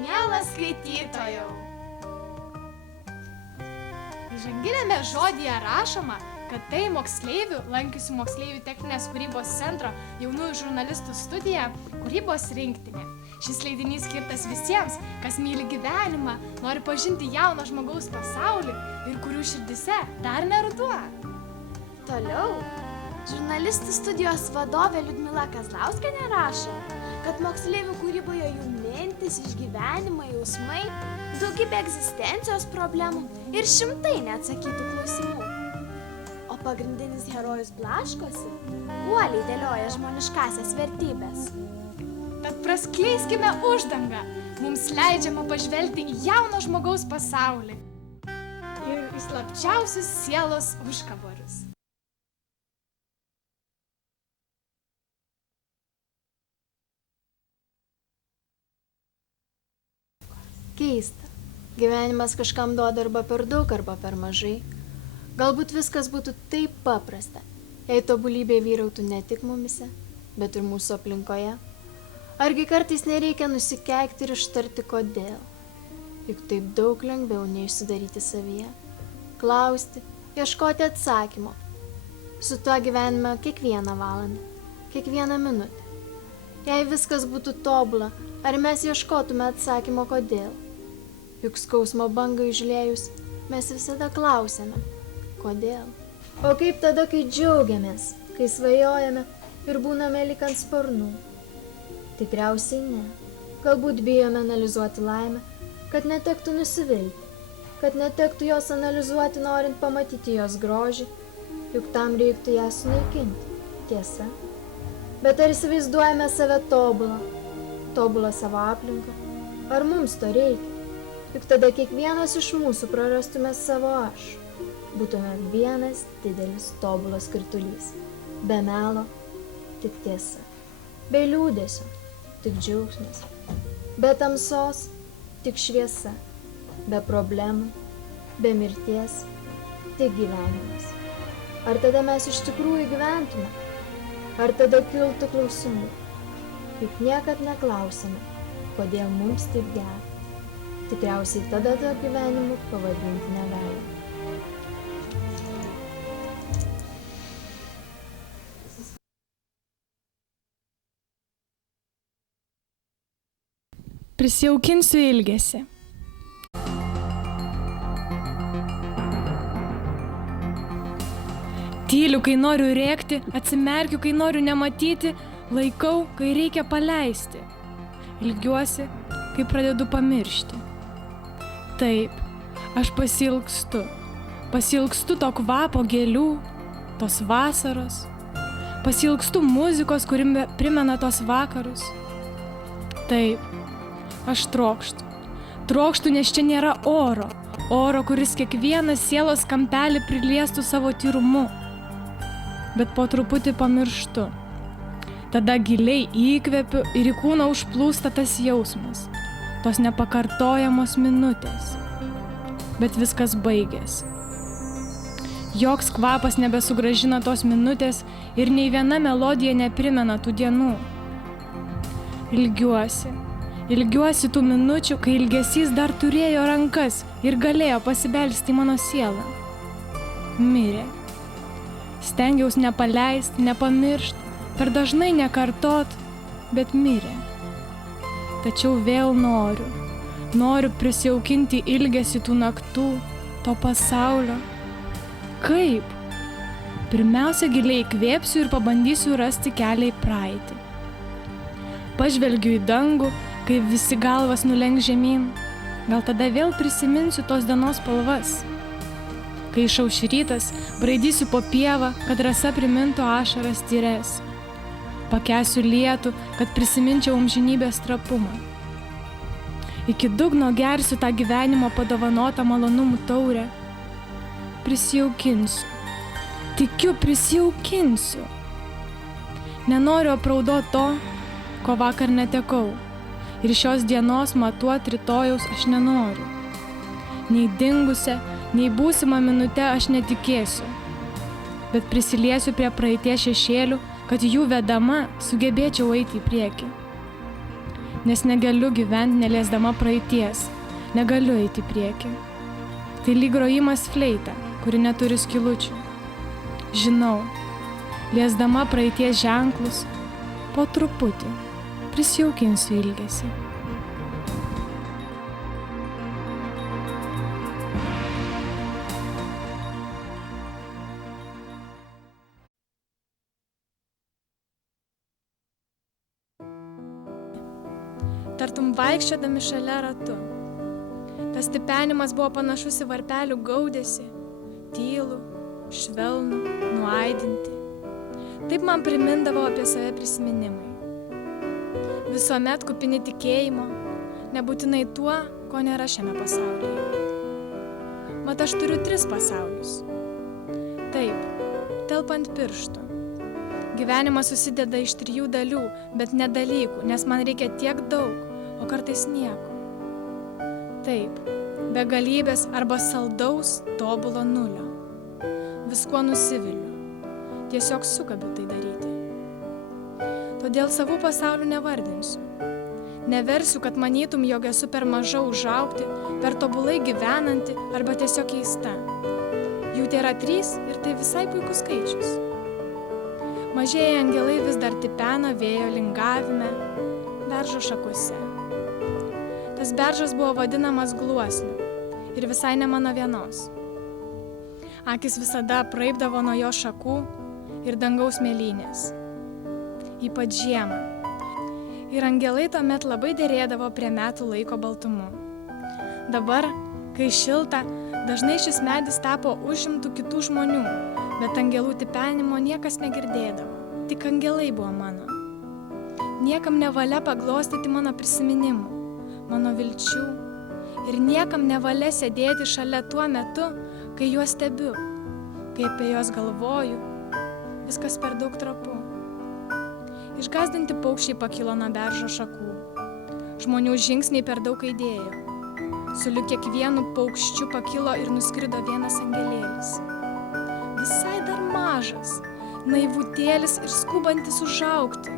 Mielas skaitytojau. Įžanginėme žodyje rašoma, kad tai moksleivių, lankiusių moksleivių techninės kūrybos centro jaunųjų žurnalistų studija kūrybos rinktinė. Šis leidinys skirtas visiems, kas myli gyvenimą, nori pažinti jauno žmogaus pasaulį ir kurių širdise dar ne ruduo. Toliau, žurnalistų studijos vadovė Liudmila Kazlauskienė rašo, kad moksleivių kūryboje jų mintis, išgyvenimai, jausmai, daugybė egzistencijos problemų ir šimtai neatsakytų klausimų. O pagrindinis herojus blaškosi, uoliai dėlioja žmoniškasias vertybės. Tad praskleiskime uždangą, mums leidžiama pažvelgti į jauno žmogaus pasaulį ir į slapčiausius sielos užkaborius. Keista. Gyvenimas kažkam duoda arba per daug, arba per mažai. Galbūt viskas būtų taip paprasta, jei tobulybė vyrautų ne tik mumise, bet ir mūsų aplinkoje. Argi kartais nereikia nusikeikti ir ištarti kodėl? Juk taip daug lengviau neišsidaryti savyje. Klausti, ieškoti atsakymo. Su tuo gyvenime kiekvieną valandą, kiekvieną minutę. Jei viskas būtų tobula, ar mes ieškotume atsakymo kodėl? Juk skausmo bangai užliejus, mes visada klausiame, kodėl. O kaip tada, kai džiaugiamės, kai svajojame ir būname lyg ant sparnų? Tikriausiai ne. Galbūt bijome analizuoti laimę, kad netektų nusivilti, kad netektų jos analizuoti, norint pamatyti jos grožį, juk tam reiktų ją sunaikinti. Tiesa. Bet ar įsivaizduojame save tobulą savo aplinką? Ar mums to reikia? Juk tada kiekvienas iš mūsų prarastume savo aš. Būtume vienas didelis tobulas skirtulys. Be melo, tik tiesa. Be liūdesio, tik džiaugsmas. Be tamsos, tik šviesa. Be problemų, be mirties, tik gyvenimas. Ar tada mes iš tikrųjų gyventume? Ar tada kiltų klausimų? Juk niekad neklausime, kodėl mums taip gera. Tikriausiai tada to gyvenimu pavadinti negali. Prisijaukinsiu ilgesį. Tyliu, kai noriu rėkti, atsimerkiu, kai noriu nematyti, laikau, kai reikia paleisti. Ilgiuosi, kai pradedu pamiršti. Taip, aš pasiilgstu to kvapo gėlių, tos vasaros, pasiilgstu muzikos, kuri primena tos vakarus. Taip, aš trokštu, nes čia nėra oro, kuris kiekvieną sielos kampelį priliestų savo tyrumu, bet po truputį pamirštu. Tada giliai įkvepiu ir į kūną užplūsta tas jausmas, tos nepakartojamos minutės. Bet viskas baigėsi. Joks kvapas nebesugrąžina tos minutės ir nei viena melodija neprimena tų dienų. Ilgiuosi tų minučių, kai ilgesys dar turėjo rankas ir galėjo pasibelsti į mano sielą. Mirė. Stengiaus nepaleisti, nepamiršti, per dažnai nekartot, bet mirė. Tačiau vėl noriu prisijaukinti ilgesį tų naktų, to pasaulio. Kaip? Pirmiausia, giliai įkvėpsiu ir pabandysiu rasti kelią į praeitį. Pažvelgiu į dangų, kai visi galvas nulenks žemyn. Gal tada vėl prisiminsiu tos dienos spalvas. Kai išauš rytas, braidysiu po pievą, kad rasa primintų ašaras tyres. Pakęsiu lietų, kad prisiminčiau amžinybės trapumą. Iki dugno gersiu tą gyvenimo padovanotą malonumų taurę. Prisijaukinsiu. Tikiu, prisijaukinsiu. Nenoriu apraudoti to, ko vakar netekau. Ir šios dienos matuoti rytojaus aš nenoriu. Nei dingusią, nei būsimą minutę aš netikėsiu. Bet prisiliesiu prie praeities šešėlių, kad jų vedama sugebėčiau eiti į priekį. nes negaliu gyventi neliesdama praeities, negaliu eiti į priekį. Tai lyg grojimas fleita, kuri neturi skylučių. Žinau, liesdama praeities ženklus, po truputį prisijaukinsiu ilgesį. Tartum vaikščiodami šalia ratu. Tas tipenimas buvo panašus į varpelių gaudesį, tylų, švelnų, nuaidinti. Taip man primindavo apie save prisiminimai. Visuomet kupini tikėjimo, nebūtinai tuo, ko nėra šiame pasaulyje. Mat aš turiu 3 pasaulius. Taip, telpant pirštų. Gyvenimas susideda iš 3 dalių, bet ne dalykų, nes man reikia tiek daug, o kartais nieko. Taip, begalybės arba saldaus, tobulo nulio. Viskuo nusiviliu. Tiesiog sukabiu tai daryti. Todėl savų pasaulių nevardinsiu. Neversiu, kad manytum, jog esu per maža užaugti, per tobulai gyvenanti arba tiesiog keista. Jų tėra 3 ir tai visai puikus skaičius. Mažieji angelai vis dar tipena vėjo lingavime, beržo šakose. Tas beržas buvo vadinamas gluosniu ir visai ne mano vienos. Akis visada praibdavo nuo jo šakų ir dangaus mėlynės. Ypač žiemą. Ir angelai tuomet labai dėrėdavo prie metų laiko baltumu. Dabar, kai šilta, dažnai šis medis tapo užimtų kitų žmonių, bet angelų tipenimo niekas negirdėdavo. Tik angelai buvo mano. Niekam nevalia paglostyti mano prisiminimų, mano vilčių ir niekam nevalia sėdėti šalia tuo metu, kai juos stebiu, kai apie juos galvoju, viskas per daug trapu. Išgąsdinti paukščiai pakilo nuo beržo šakų, žmonių žingsniai per daug aidėjo, sulig kiekvienu paukščiu pakilo ir nuskrido vienas angelėlis. Visai dar mažas, naivutėlis ir skubantis užaugti.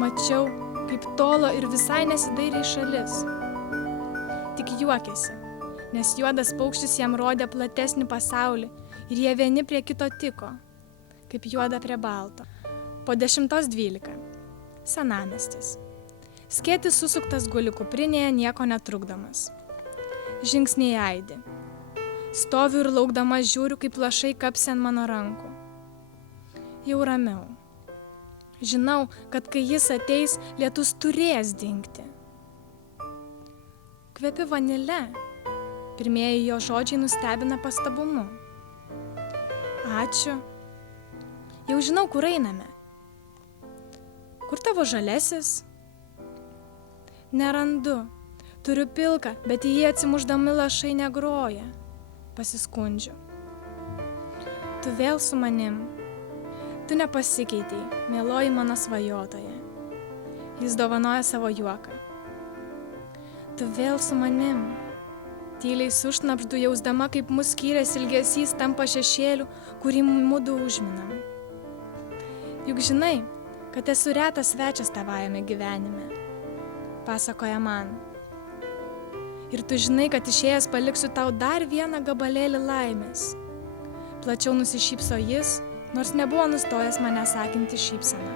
Mačiau, kaip tolo ir visai nesidairė į šalis. Tik juokėsi, nes juodas paukštis jam rodė platesnį pasaulį ir jie vieni prie kito tiko, kaip juoda prie balto. Po 10:12. Senamiestis. Skėtis susuktas guli kuprinėje, nieko netrukdamas. Žingsniai aidi. Stoviu ir laukdama žiūriu, kaip lašai kapsi ant mano rankų. Jau ramiau. Žinau, kad kai jis ateis, lietus turės dingti. Kvepi vanile. Pirmieji jo žodžiai nustebina pastabumu. Ačiū. Jau žinau, kur einame. Kur tavo žalesis? Nerandu. Turiu pilką, bet į jį atsimušdami lašai negroja. Pasiskundžiu. Tu vėl su manim. Tu nepasikeitei, mieloji mano svajotoja. Jis dovanoja savo juoką. Tu vėl su manim. Tyliai sušnabždu, jausdama, kaip mus skyręs ilgesys tampa šešėliu, kurį mudu užminam. Juk žinai, kad esu retas svečias tavajame gyvenime, pasakoja man. Ir tu žinai, kad išėjęs paliksiu tau dar vieną gabalėlį laimės. Plačiau nusišypso jis, nors nebuvo nustojęs mane sakinti šypseną.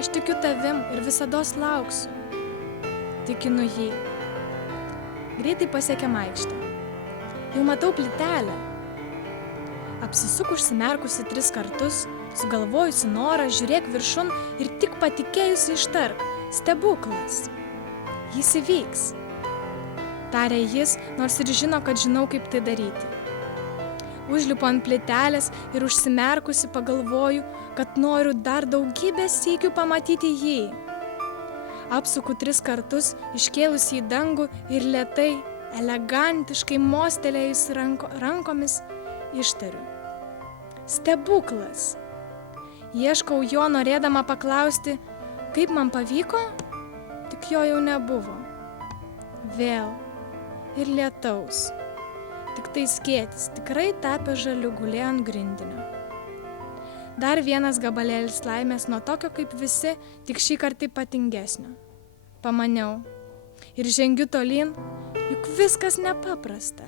Aš tikiu tavim ir visados lauksiu. Tikinu jį. Greitai pasiekėm aikštę. Jau matau plytelę. Apsisuk užsimerkusi 3 kartus, sugalvojusi norą, žiūrėk viršun ir tik patikėjusi ištark. Stebuklas. Jis įvyks. Tarė jis, nors ir žino, kad žinau, kaip tai daryti. Užlipu ant plytelės ir užsimerkusi pagalvoju, kad noriu dar daugybę sykių pamatyti jį. Apsuku 3 kartus, iškėlusi į dangų ir lėtai, elegantiškai mostelėjusi rankomis, ištariu. Stebuklas. Ieškau jo, norėdama paklausti, kaip man pavyko, tik jo jau nebuvo. Vėl. Ir lietaus. Tik tai skėtis, tikrai tapę žaliu gulėjo ant grindinio. Dar vienas gabalėlis laimės nuo tokio kaip visi, tik šį kartą ypatingesnio. Pamaniau. Ir žengiu tolyn, juk viskas nepaprasta.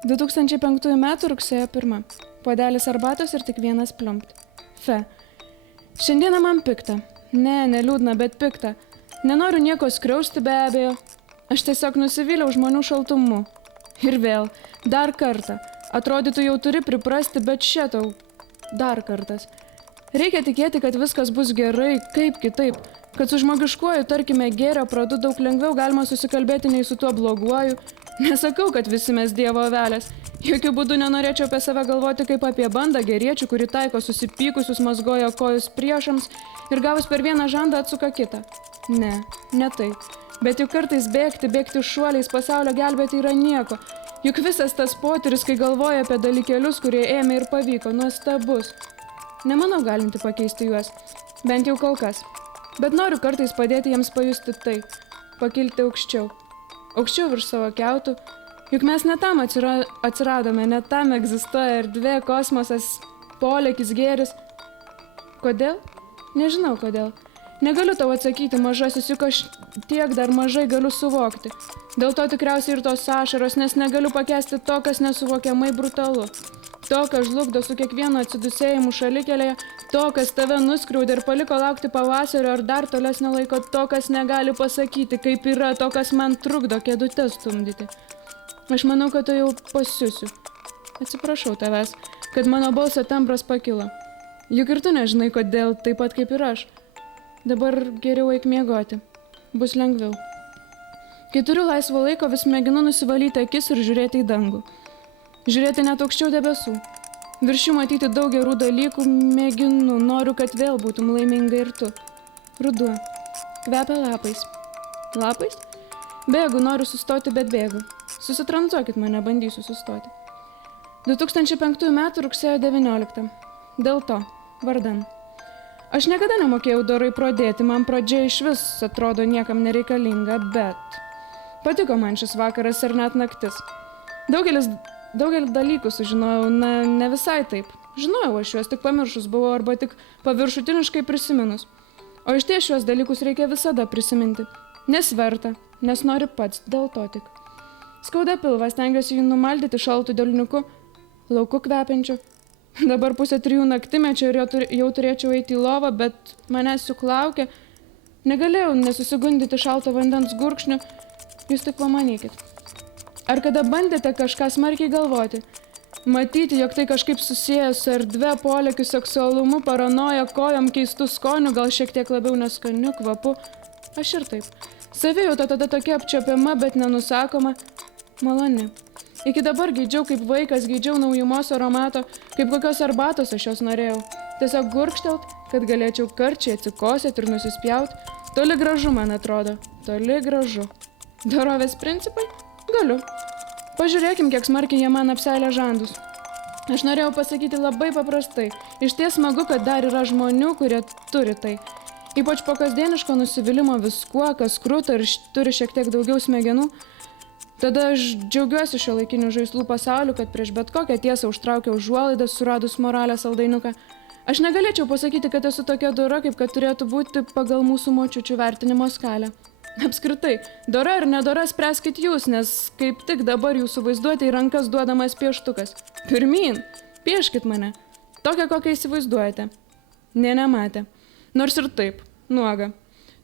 – 2005 m. rugsėjo 1. Puodelis arbatos ir tik vienas pliumpt. Fe. Šiandieną man pikta. Ne liūdna, bet pikta. Nenoriu nieko skriausti be abejo. Aš tiesiog nusivyliau žmonių šaltumu. Ir vėl, dar kartą. Atrodytų jau turi priprasti, bet šitau. Dar kartas. Reikia tikėti, kad viskas bus gerai, kaip kitaip. Kad su žmogiškuoju, tarkime, gėrio pradu daug lengviau galima susikalbėti nei su tuo bloguoju. Nesakau, kad visi mes Dievo avelės. Jokių būdų nenorėčiau apie save galvoti kaip apie bandą geriečių, kuri taiko susipykusius, mazgoja kojus priešams ir gavus per vieną žandą atsuka kitą. Ne tai. Bet juk kartais bėgti šuoliais pasaulio gelbėti yra nieko. Juk visas tas potyris, kai galvoja apie dalykėlius, kurie ėmė ir pavyko, nuostabus. Nemanau galinti pakeisti juos. Bent jau kol kas. Bet noriu kartais padėti jiems pajusti tai. Pakilti aukščiau. Aukščiau virš savo kiautų, juk mes ne tam atsiradome, ne tam egzistuoja erdvė, kosmosas, polėkis, gėris. Kodėl? Nežinau kodėl. Negaliu tau atsakyti, mažasis, juk aš tiek dar mažai galiu suvokti. Dėl to tikriausiai ir tos ašaros, nes negaliu pakęsti to, kas nesuvokiamai brutalu. To, kas žlugdo su kiekvienu atsidusėjimu šalikelėje, to, kas tave nuskriaudė ir paliko laukti pavasario ar dar tolesnio laiko, to, kas negali pasakyti, kaip yra, to, kas man trukdo kėdutes stumdyti. Aš manau, kad tu jau pasiusiu. Atsiprašau tavęs, kad mano balso tembras pakilo. Juk ir tu nežinai, kodėl, taip pat kaip ir aš. Dabar geriau eik miegoti. Bus lengviau. Kai turiu laisvo laiko, vis mėginu nusivalyti akis ir žiūrėti į dangų. Žiūrėti net aukščiau debesų. Virš jų matyti daug gerų dalykų, mėginu, noriu, kad vėl būtum laiminga ir tu. Ruduo. Kvepia lapais. Lapais? Bėgu, noriu sustoti, bet bėgu. Susitranzuokit mane, bandysiu sustoti. 2005 m. rugsėjo 19. Dėl to. Vardan. Aš niekada nemokėjau dorai pradėti, man pradžia iš vis atrodo niekam nereikalinga, bet patiko man šis vakaras ir net naktis. Daugelį dalykų sužinojau, ne visai taip. Žinojau aš juos, tik pamiršus buvau arba tik paviršutiniškai prisiminus. O iš ties šios dalykus reikia visada prisiminti. Nes verta, nes nori pats, dėl to tik. Skauda pilvą, stengiuosi jį numaldyti šaltų delniuku, lauku kvepiančiu. Dabar 2:30 naktimečio ir jau turėčiau eiti į lovą, bet manęs juk laukia. Negalėjau nesusigundyti šalto vandens gurkšniu, jūs tik pamanykit. Ar kada bandėte kažką smarkiai galvoti? Matyti, jog tai kažkaip susijęs su erdve, polėkiu, seksualumu, paranoja, kojom, keistų skonių, gal šiek tiek labiau neskaniu, kvapu? Aš ir taip. Savijauta tada tokia apčiuopiama, bet nenusakoma. Maloni. Iki dabar geidžiau kaip vaikas, geidžiau naujumos aromato, kaip kokios arbatos aš jos norėjau. Tiesiog gurkštelt, kad galėčiau karčiai atsikosėti ir nusispjaut. Toli gražu, man atrodo. Toli gražu. Dorovės principai? Galiu. Pažiūrėkim, kiek smarkiai jie man apseilė žandus. Aš norėjau pasakyti labai paprastai. Iš ties smagu, kad dar yra žmonių, kurie turi tai. Ypač po kasdieniško nusivylimo viskuo, kas kruta ir turi šiek tiek daugiau smegenų. Tada aš džiaugiuosi šiuolaikinių žaislų pasauliu, kad prieš bet kokią tiesą užtraukiau užuolaidą suradus moralę saldainiuką. Aš negalėčiau pasakyti, kad esu tokia dora, kaip kad turėtų būti pagal mūsų močiučių vertinimo skalę. Apskritai, dora ir nedora spręskit jūs, nes kaip tik dabar jūsų vaizduotė į rankas duodamas pieštukas. Pirmyn, pieškit mane. Tokią, kokią įsivaizduojate. Nematė. Nors ir taip, nuoga.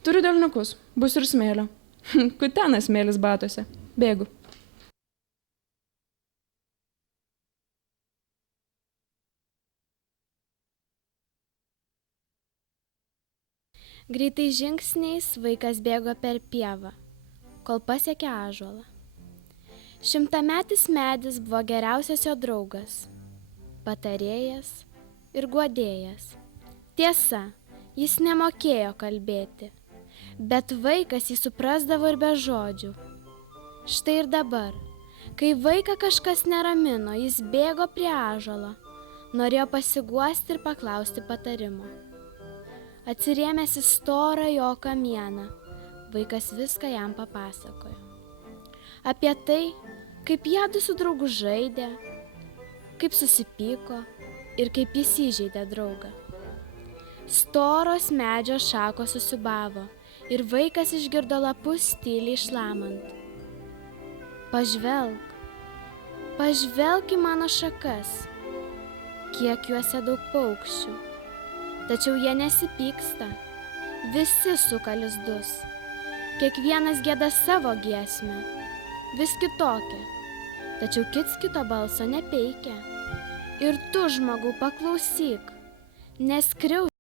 Turiu delniukus, bus ir smėlio. Kutenas smėlis batuose. Bėgu. Greitai žingsniais vaikas bėgo per pievą, kol pasiekė ąžuolą. 100-metis medis buvo geriausias jo draugas, patarėjas ir guodėjas. Tiesa, jis nemokėjo kalbėti, bet vaikas jį suprasdavo ir be žodžių. Štai ir dabar, kai vaiką kažkas neramino, jis bėgo prie ąžuolo, norėjo pasiguosti ir paklausti patarimo. Atsirėmęs į storą jo kamieną, vaikas viską jam papasakojo. Apie tai, kaip jiedu su draugu žaidė, kaip susipyko ir kaip jis įžeidė draugą. Storos medžio šakos susiūbavo ir vaikas išgirdo lapus tyliai šlamant. Pažvelk, pažvelk į mano šakas, kiek juose daug paukščių. Tačiau jie nesipyksta, visi suka lizdus. Kiekvienas gieda savo giesmę, vis kitokią, tačiau kits kito balso nepeikia. Ir tu, žmogau, paklausyk, neskriausk